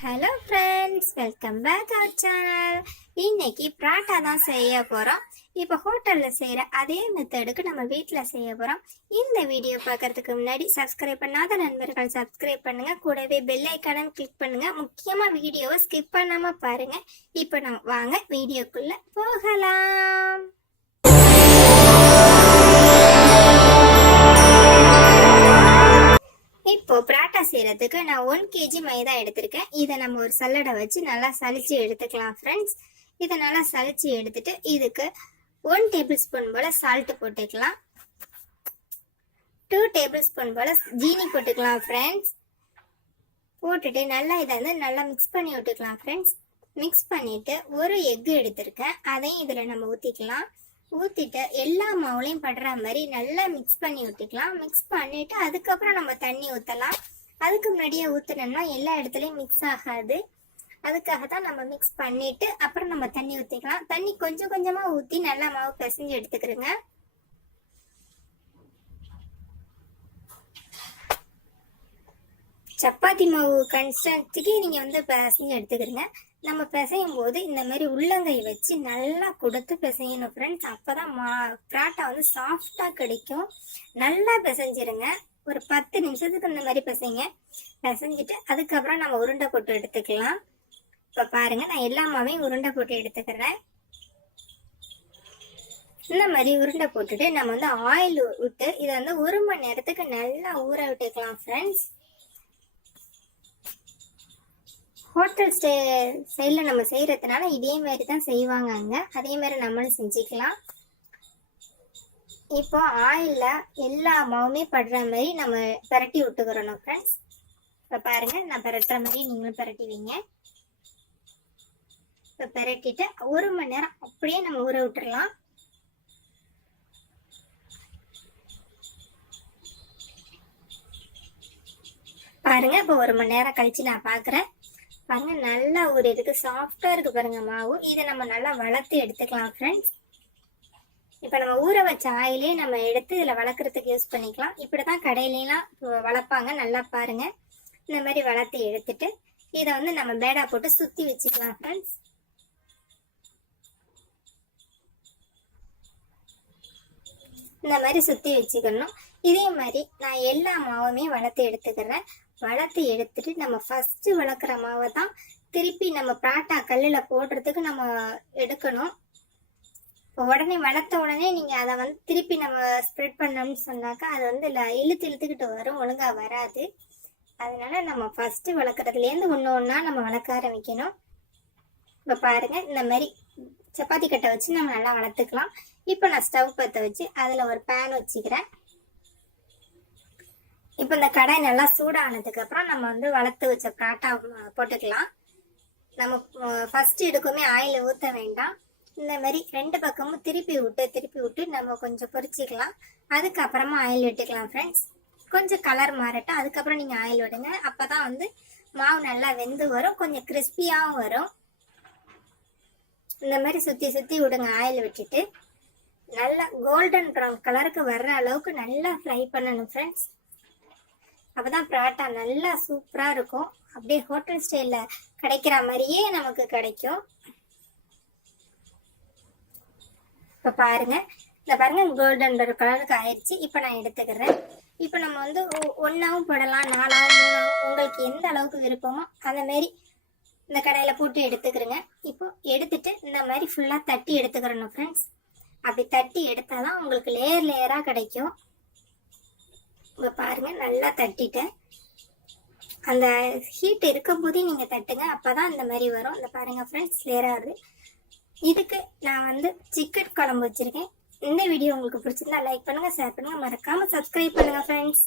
Hello friends, welcome back our channel. இன்னைக்கு பராட்டா தான் செய்ய போகிறோம். இப்போ ஹோட்டலில் செய்கிற அதே மெத்தடுக்கு நம்ம வீட்டில் செய்ய போகிறோம். இந்த வீடியோ பார்க்கறதுக்கு முன்னாடி சப்ஸ்கிரைப் பண்ணாத நண்பர்கள் சப்ஸ்கிரைப் பண்ணுங்கள். கூடவே பெல் ஐக்கானும் கிளிக் பண்ணுங்கள். முக்கியமாக வீடியோவை ஸ்கிப் பண்ணாமல் பாருங்கள். இப்போ நம்ம வாங்க வீடியோக்குள்ளே போகலாம். இப்போ பராட்டா செய்யறதுக்கு நான் 1 kg மைதா எடுத்திருக்கேன். இதை நம்ம ஒரு சல்லடை வச்சு நல்லா சலிச்சு எடுத்துக்கலாம் ஃப்ரெண்ட்ஸ். இதை நல்லா சலிச்சு எடுத்துட்டு இதுக்கு 1 டேபிள் ஸ்பூன் போல சால்ட் போட்டுக்கலாம். 2 டேபிள் ஸ்பூன் போல ஜீனி போட்டுக்கலாம் ஃப்ரெண்ட்ஸ். போட்டுட்டு நல்லா இதை வந்து நல்லா மிக்ஸ் பண்ணி விட்டுக்கலாம் ஃப்ரெண்ட்ஸ். மிக்ஸ் பண்ணிட்டு ஒரு எக்கு எடுத்திருக்கேன், அதையும் இதில் நம்ம ஊற்றிக்கலாம். ஊற்றிட்டு எல்லா மாவுலையும் படுற மாதிரி நல்லா மிக்ஸ் பண்ணி விட்டுக்கலாம். மிக்ஸ் பண்ணிட்டு அதுக்கப்புறம் நம்ம தண்ணி ஊற்றலாம். அதுக்கு முன்னாடியே ஊற்றினோம்னா எல்லா இடத்துலையும் மிக்ஸ் ஆகாது. அதுக்காக தான் நம்ம மிக்ஸ் பண்ணிட்டு அப்புறம் நம்ம தண்ணி ஊற்றிக்கலாம். தண்ணி கொஞ்சம் கொஞ்சமாக ஊற்றி நல்லா மாவு பிசைஞ்சு எடுத்துக்கிறோங்க. சப்பாத்தி மாவு கன்சிஸ்டன்சிக்கு நீங்கள் வந்து பிசைஞ்சு எடுத்துக்கிறீங்க. நம்ம பிசையும் போது இந்த மாதிரி உள்ளங்கை வச்சு நல்லா கொடுத்து பிசையணும் ஃப்ரெண்ட்ஸ். அப்போ தான் பராட்டா வந்து சாஃப்டாக கிடைக்கும். நல்லா பிசைஞ்சிருங்க. ஒரு 10 நிமிஷத்துக்கு இந்த மாதிரி பிசைங்க. பிசைஞ்சிட்டு அதுக்கப்புறம் நம்ம உருண்டை போட்டு எடுத்துக்கலாம். இப்போ பாருங்கள், நான் எல்லா மாவையும் உருண்டை போட்டு எடுத்துக்கிறேன். இந்த மாதிரி உருண்டை போட்டுட்டு நம்ம வந்து ஆயில் விட்டு இதை வந்து 1 மணி நேரத்துக்கு நல்லா ஊற விட்டுக்கலாம் ஃப்ரெண்ட்ஸ். ஹோட்டல் ஸ்டைலில் நம்ம செய்கிறதுனால இதே மாதிரி தான் செய்வாங்க அங்கே. அதே மாதிரி நம்மளும் செஞ்சுக்கலாம். இப்போ ஆயிலில் எல்லா மாவுமே படுற மாதிரி நம்ம பரட்டி விட்டுக்கிறோம் ஃப்ரெண்ட்ஸ். இப்போ பாருங்கள், நான் பரட்டுற மாதிரி நீங்களும் பரட்டி வைங்க. இப்போ பரட்டிட்டு 1 மணி நேரம் அப்படியே நம்ம ஊற விட்டுறலாம். பாருங்கள், இப்போ 1 மணி நேரம் கழிச்சு நான் பார்க்குறேன். பாருங்க, நல்லா ஒரு இதுக்கு சாஃப்டா இருக்கு பாருங்க மாவு. இதை நம்ம நல்லா வளர்த்து எடுத்துக்கலாம் ஃப்ரெண்ட்ஸ். இப்போ நம்ம ஊற வச்ச ஆயிலே நம்ம எடுத்து இதில் வளர்க்குறதுக்கு யூஸ் பண்ணிக்கலாம். இப்படிதான் கடையிலாம் வளர்ப்பாங்க. நல்லா பாருங்க, இந்த மாதிரி வளர்த்து எடுத்துட்டு இதை வந்து நம்ம பேடா போட்டு சுத்தி வச்சுக்கலாம் ஃப்ரெண்ட்ஸ். இந்த மாதிரி சுத்தி வச்சுக்கணும். இதே மாதிரி நான் எல்லா மாவுமே வளர்த்து எடுத்துக்கிறேன். வளர்த்து எடுத்துட்டு நம்ம ஃபர்ஸ்ட் வளர்க்குற மாவை தான் திருப்பி நம்ம பராட்டா கல்லில் போடுறதுக்கு நம்ம எடுக்கணும். இப்போ உடனே வளர்த்த உடனே நீங்கள் அதை வந்து திருப்பி நம்ம ஸ்ப்ரெட் பண்ணோம்னு சொன்னாக்கா அது வந்து இழுத்துக்கிட்டு வரும், ஒழுங்காக வராது. அதனால நம்ம ஃபர்ஸ்ட் வளர்க்குறதுலேருந்து ஒன்றா நம்ம வளர்க்க ஆரம்பிக்கணும். இப்போ பாருங்கள், இந்த மாதிரி சப்பாத்தி கட்டை வச்சு நம்ம நல்லா வளர்த்துக்கலாம். இப்போ நான் ஸ்டவ் பற்ற வச்சு அதில் ஒரு பேன் வச்சுக்கிறேன். இப்போ இந்த கடாய் நல்லா சூடானதுக்கு அப்புறம் நம்ம வந்து வளர்த்து வச்ச பராட்டா போட்டுக்கலாம். நம்ம ஃபர்ஸ்ட் எடுக்குமே ஆயில் ஊற்ற வேண்டாம். இந்த மாதிரி 2 பக்கமும் திருப்பி விட்டு நம்ம கொஞ்சம் பொரிச்சிக்கலாம். அதுக்கப்புறமா ஆயில் விட்டுக்கலாம் ஃப்ரெண்ட்ஸ். கொஞ்சம் கலர் மாறட்டும், அதுக்கப்புறம் நீங்கள் ஆயில் விடுங்க. அப்போ தான் வந்து மாவு நல்லா வெந்து வரும், கொஞ்சம் கிறிஸ்பியாகவும் வரும். இந்த மாதிரி சுற்றி விடுங்க. ஆயில் விட்டுட்டு நல்லா கோல்டன் ப்ரௌன் கலருக்கு வர்ற அளவுக்கு நல்லா ஃப்ரை பண்ணணும் ஃப்ரெண்ட்ஸ். அப்போதான் பராட்டா நல்லா சூப்பராக இருக்கும். அப்படியே ஹோட்டல் ஸ்டைலில் கிடைக்கிற மாதிரியே நமக்கு கிடைக்கும். இப்போ பாருங்கள், இந்த பாருங்கள் கோல்டன் கலருக்கு ஆயிடுச்சு. இப்போ நான் எடுத்துக்கிறேன். இப்போ நம்ம வந்து 1ஆவும் போடலாம், 4ஆவும் 3ஆவும் உங்களுக்கு எந்த அளவுக்கு விருப்பமோ அந்த மாதிரி இந்த கடையில் போட்டு எடுத்துக்கிறேங்க. இப்போ எடுத்துட்டு இந்த மாதிரி ஃபுல்லாக தட்டி எடுத்துக்கிறணும் ஃப்ரெண்ட்ஸ். அப்படி தட்டி எடுத்தால் தான் உங்களுக்கு லேயராக கிடைக்கும். இப்போ பாருங்க, நல்லா தட்டிட்டேன். அந்த ஹீட் இருக்கும் போதே நீங்கள் தட்டுங்க, அப்போ தான் இந்த மாதிரி வரும். இந்த பாருங்க ஃப்ரெண்ட்ஸ், லேயராகுது. இதுக்கு நான் வந்து சிக்கன் குழம்பு வச்சுருக்கேன். இந்த வீடியோ உங்களுக்கு பிடிச்சிருந்தா லைக் பண்ணுங்கள், ஷேர் பண்ணுங்கள், மறக்காமல் சப்ஸ்கிரைப் பண்ணுங்கள் ஃப்ரெண்ட்ஸ்.